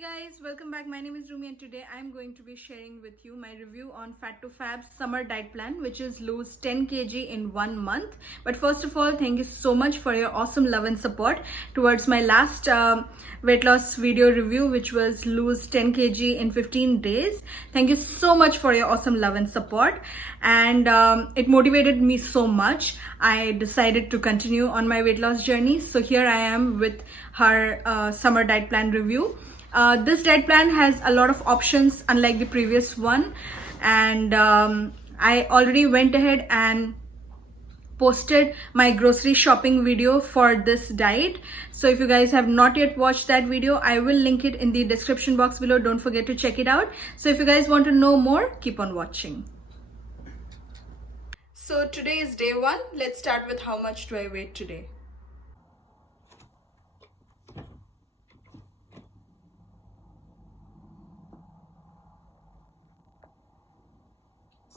Hey guys, welcome back. My name is Rumi and today I'm going to be sharing with you my review on Fat to Fab's summer diet plan, which is lose 10 kg in 1 month. But first of all, thank you so much for your awesome love and support towards my last weight loss video review, which was lose 10 kg in 15 days. Thank you so much for your awesome love and support, and it motivated me so much. I decided to continue on my weight loss journey. So here I am with her summer diet plan review. This diet plan has a lot of options unlike the previous one, and I already went ahead and posted my grocery shopping video for this diet. So if you guys have not yet watched that video, I will link it in the description box below. Don't forget to check it out. So if you guys want to know more, keep on watching. So today is day 1. Let's start with how much do I weigh today.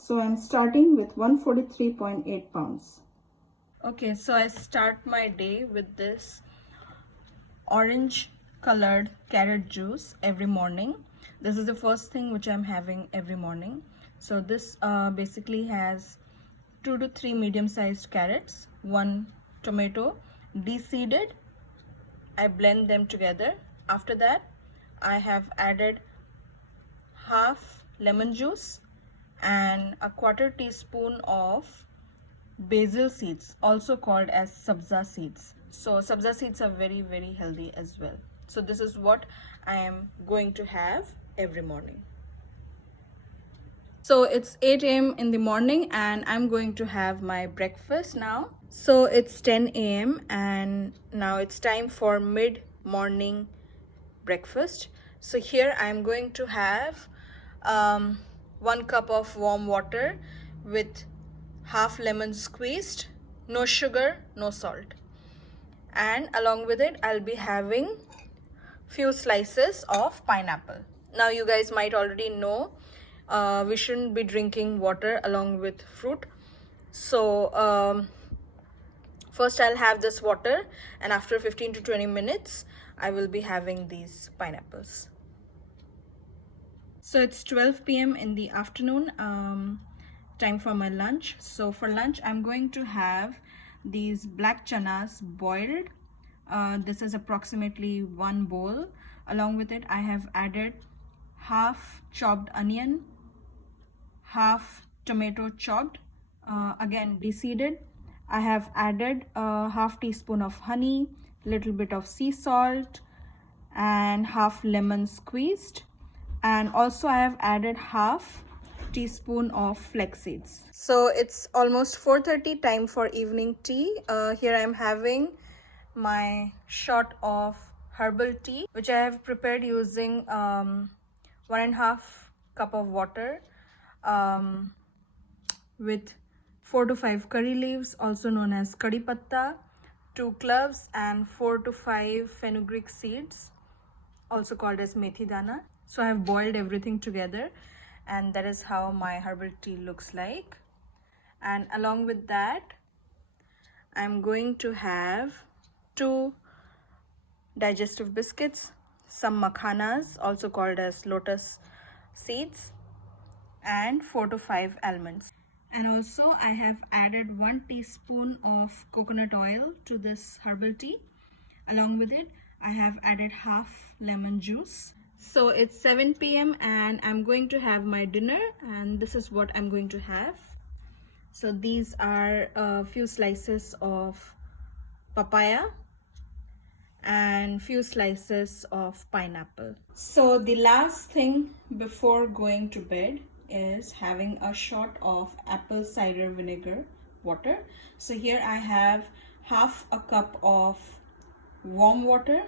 So I'm starting with 143.8 pounds. Okay, so I start my day with this orange colored carrot juice every morning. This is the first thing which I'm having every morning. So this basically has 2 to 3 medium-sized carrots, 1 tomato, de-seeded. I blend them together. After that, I have added half lemon juice and a 1/4 teaspoon of basil seeds, also called as sabza seeds. So sabza seeds are very healthy as well. So this is what I am going to have every morning. So it's 8 a.m. in the morning and I'm going to have my breakfast now. So it's 10 a.m. and now it's time for mid-morning breakfast. So here I'm going to have 1 cup of warm water with half lemon squeezed, no sugar, no salt. And along with it, I'll be having few slices of pineapple. Now you guys might already know we shouldn't be drinking water along with fruit. So first I'll have this water, and after 15 to 20 minutes, I will be having these pineapples. So it's 12 p.m. in the afternoon, time for my lunch. So for lunch, I'm going to have these black chanas boiled. This is approximately 1 bowl. Along with it, I have added half chopped onion, half tomato chopped, again de-seeded. I have added a half teaspoon of honey, little bit of sea salt, and half lemon squeezed. And also I have added half teaspoon of flax seeds. So it's almost 4:30, time for evening tea. Here I am having my shot of herbal tea, which I have prepared using 1.5 cup of water with 4 to 5 curry leaves, also known as curry patta, 2 cloves, and 4 to 5 fenugreek seeds, also called as methi dana. So I have boiled everything together, and that is how my herbal tea looks like. And along with that, I'm going to have 2 digestive biscuits, some makhanas, also called as lotus seeds, and 4 to 5 almonds. And also I have added 1 teaspoon of coconut oil to this herbal tea. Along with it, I have added half lemon juice. So it's 7 p.m. and I'm going to have my dinner, and this is what I'm going to have. So these are a few slices of papaya and few slices of pineapple. So the last thing before going to bed is having a shot of apple cider vinegar water. So here I have half a cup of warm water,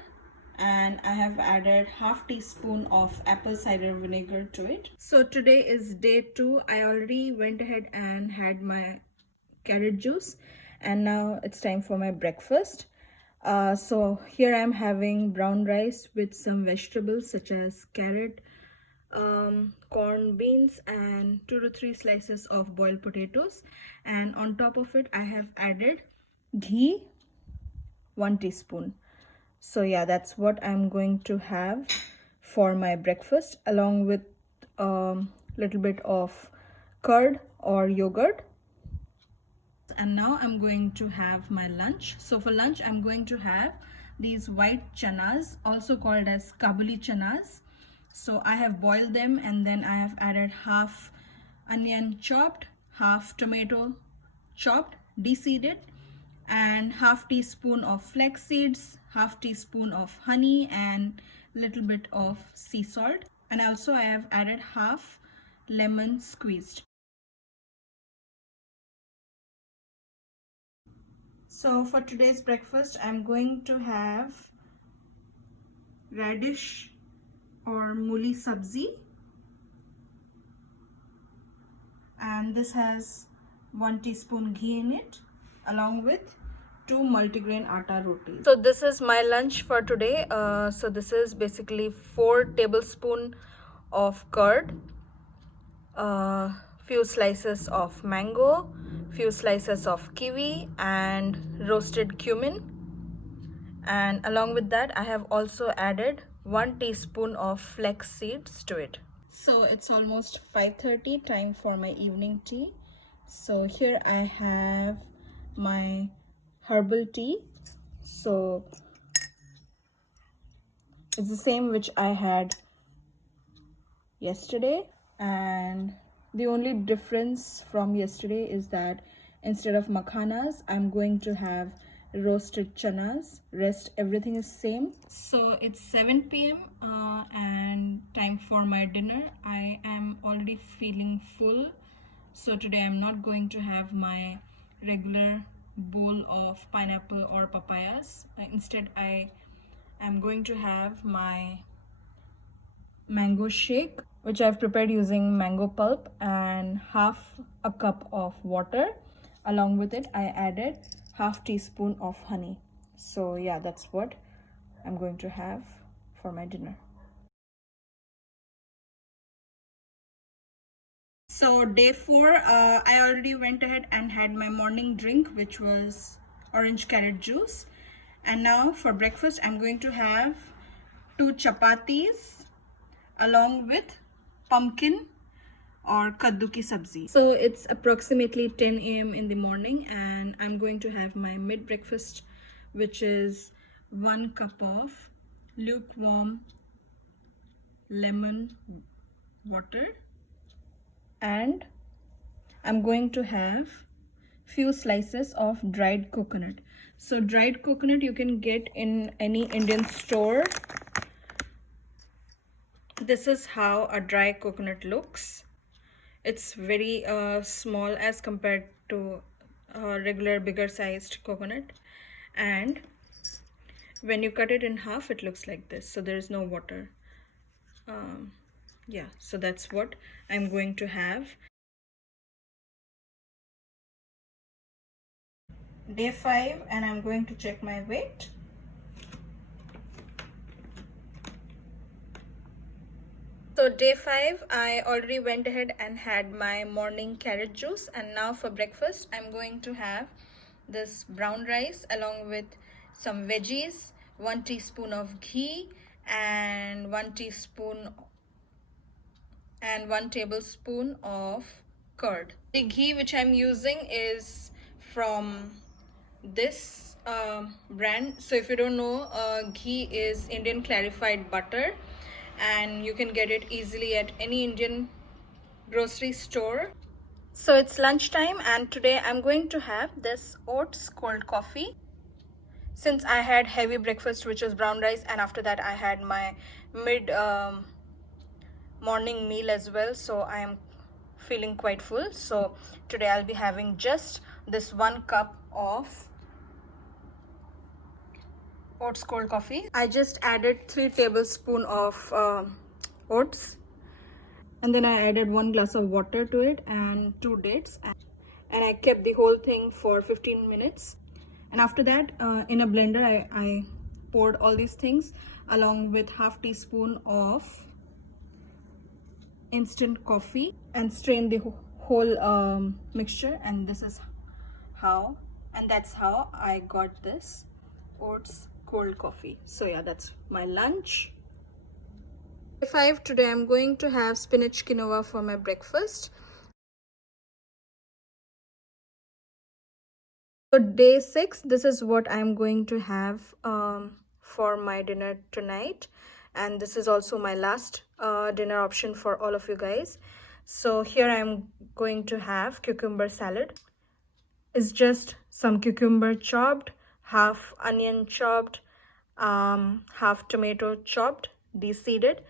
and I have added half teaspoon of apple cider vinegar to it. So today is day 2. I already went ahead and had my carrot juice, and now it's time for my breakfast. So here I'm having brown rice with some vegetables such as carrot, corn, beans, and 2 to 3 slices of boiled potatoes. And on top of it, I have added ghee, 1 teaspoon. So yeah, that's what I'm going to have for my breakfast, along with a little bit of curd or yogurt. And now I'm going to have my lunch. So for lunch, I'm going to have these white chanas, also called as kabuli chanas. So I have boiled them, and then I have added half onion chopped, half tomato chopped, de-seeded, and half teaspoon of flax seeds, half teaspoon of honey, and little bit of sea salt. And also I have added half lemon squeezed. So for today's breakfast, I'm going to have radish or muli sabzi, and this has 1 teaspoon ghee in it, along with 2 multigrain atta rotis. So this is my lunch for today. So this is basically 4 tablespoons of curd, few slices of mango, few slices of kiwi, and roasted cumin. And along with that, I have also added 1 teaspoon of flax seeds to it. So it's almost 5:30, time for my evening tea. So here I have my herbal tea. So it's the same which I had yesterday, and the only difference from yesterday is that instead of makhanas, I'm going to have roasted chanas. Rest everything is same. So it's 7 p.m. And time for my dinner. I am already feeling full, so today I'm not going to have my regular bowl of pineapple or papayas. Instead, I am going to have my mango shake, which I've prepared using mango pulp and half a cup of water. Along with it, I added half teaspoon of honey. So yeah, that's what I'm going to have for my dinner. So day 4, I already went ahead and had my morning drink, which was orange carrot juice. And now for breakfast, I'm going to have 2 chapatis along with pumpkin or kaddu ki sabzi. So it's approximately 10 a.m. in the morning, and I'm going to have my mid breakfast, which is 1 cup of lukewarm lemon water, and I'm going to have few slices of dried coconut. So dried coconut you can get in any Indian store. This is how a dry coconut looks. It's very small as compared to regular bigger sized coconut, and when you cut it in half, it looks like this. So there is no water. Yeah, so that's what I'm going to have. Day 5, and I'm going to check my weight. So day 5, I already went ahead and had my morning carrot juice, and now for breakfast, I'm going to have this brown rice along with some veggies, 1 teaspoon of ghee, and 1 teaspoon and 1 tablespoon of curd. The ghee which I'm using is from this brand. So if you don't know, ghee is Indian clarified butter, and you can get it easily at any Indian grocery store. So it's lunchtime, and today I'm going to have this oats cold coffee. Since I had heavy breakfast, which was brown rice, and after that I had my mid morning meal as well, so I am feeling quite full. So today I'll be having just this 1 cup of oats cold coffee. I just added 3 tablespoons of oats, and then I added 1 glass of water to it and 2 dates, and I kept the whole thing for 15 minutes. And after that, in a blender, I poured all these things along with half teaspoon of instant coffee and strained the whole mixture. And this is how, and that's how I got this oats cold coffee. So yeah, that's my lunch. Day 5, today I'm going to have spinach quinoa for my breakfast. So day 6, this is what I'm going to have for my dinner tonight, and this is also my last dinner option for all of you guys. So here I'm going to have cucumber salad. It's just some cucumber chopped, half onion chopped, half tomato chopped, de-seeded,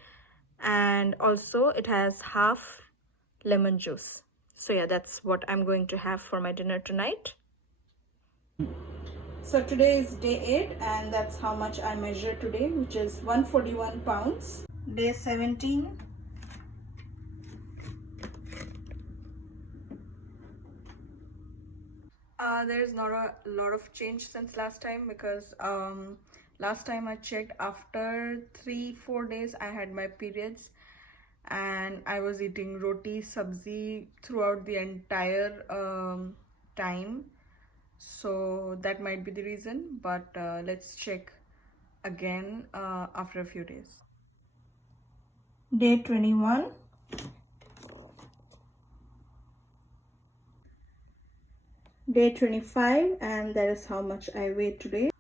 and also it has half lemon juice. So yeah, that's what I'm going to have for my dinner tonight. So today is day 8 and that's how much I measure today, which is 141 pounds. Day 17. There's not a lot of change since last time, because last time I checked, after 3-4 days I had my periods and I was eating roti sabzi throughout the entire time. So that might be the reason, but let's check again after a few days. Day 21. Day 25, and that is how much I weigh today.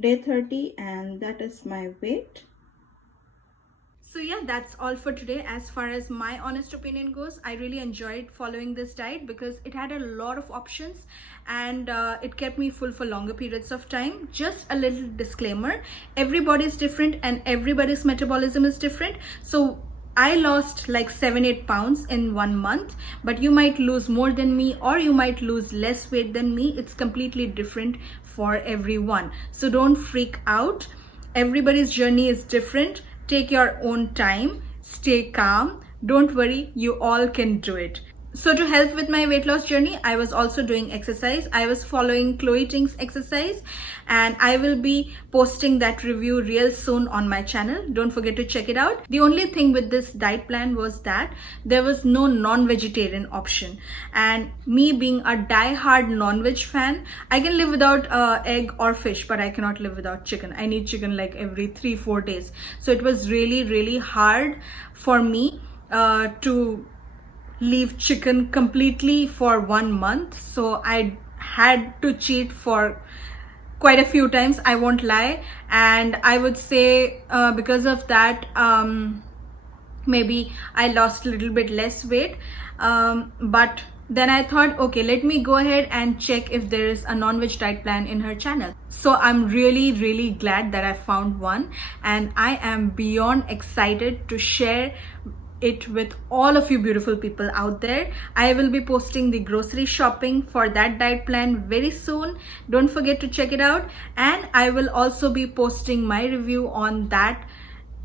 Day 30, and that is my weight. So yeah, that's all for today. As far as my honest opinion goes, I really enjoyed following this diet because it had a lot of options and it kept me full for longer periods of time. Just a little disclaimer, everybody is different and everybody's metabolism is different. So I lost like 7-8 pounds in 1 month, but you might lose more than me or you might lose less weight than me. It's completely different for everyone. So don't freak out. Everybody's journey is different. Take your own time, stay calm, don't worry, you all can do it. So to help with my weight loss journey, I was also doing exercise. I was following Chloe Ting's exercise and I will be posting that review real soon on my channel. Don't forget to check it out. The only thing with this diet plan was that there was no non-vegetarian option. And me being a die-hard non-veg fan, I can live without egg or fish, but I cannot live without chicken. I need chicken like every 3-4 days. So it was really hard for me to leave chicken completely for 1 month. So I had to cheat for quite a few times, I won't lie, and I would say because of that maybe I lost a little bit less weight, but then I thought, okay, let me go ahead and check if there is a non-veg diet plan in her channel. So I'm really glad that I found one, and I am beyond excited to share it with all of you beautiful people out there. I will be posting the grocery shopping for that diet plan very soon. Don't forget to check it out, and I will also be posting my review on that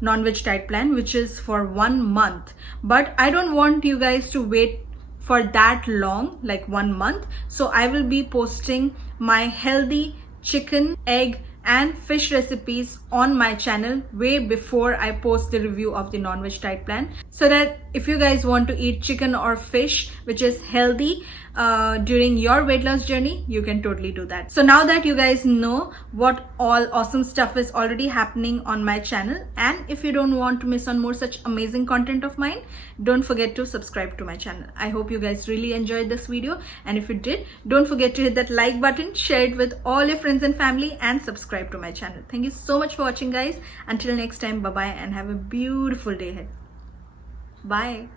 non-veg diet plan, which is for 1 month. But I don't want you guys to wait for that long, like 1 month. So I will be posting my healthy chicken, egg and fish recipes on my channel way before I post the review of the non-veg diet plan, so that if you guys want to eat chicken or fish which is healthy during your weight loss journey, you can totally do that. So now that you guys know what all awesome stuff is already happening on my channel, and if you don't want to miss on more such amazing content of mine, don't forget to subscribe to my channel. I hope you guys really enjoyed this video, and if you did, don't forget to hit that like button, share it with all your friends and family, and subscribe to my channel. Thank you so much for watching, guys. Until next time, bye bye and have a beautiful day ahead. Bye.